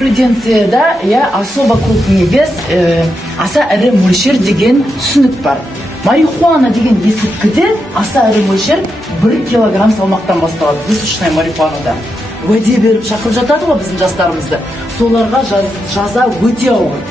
юриспруденцияда особо крупный вес, аса ірі мөлшер деген түсінік бар. Марихуана деген есірткіде аса ірі мөлшер 1 килограмм салмақтан басталады. Высушенная марихуанада. Уәде беріп шақырып жатады ғой біздің жастарымызды. Соларға жаза өте ауыр.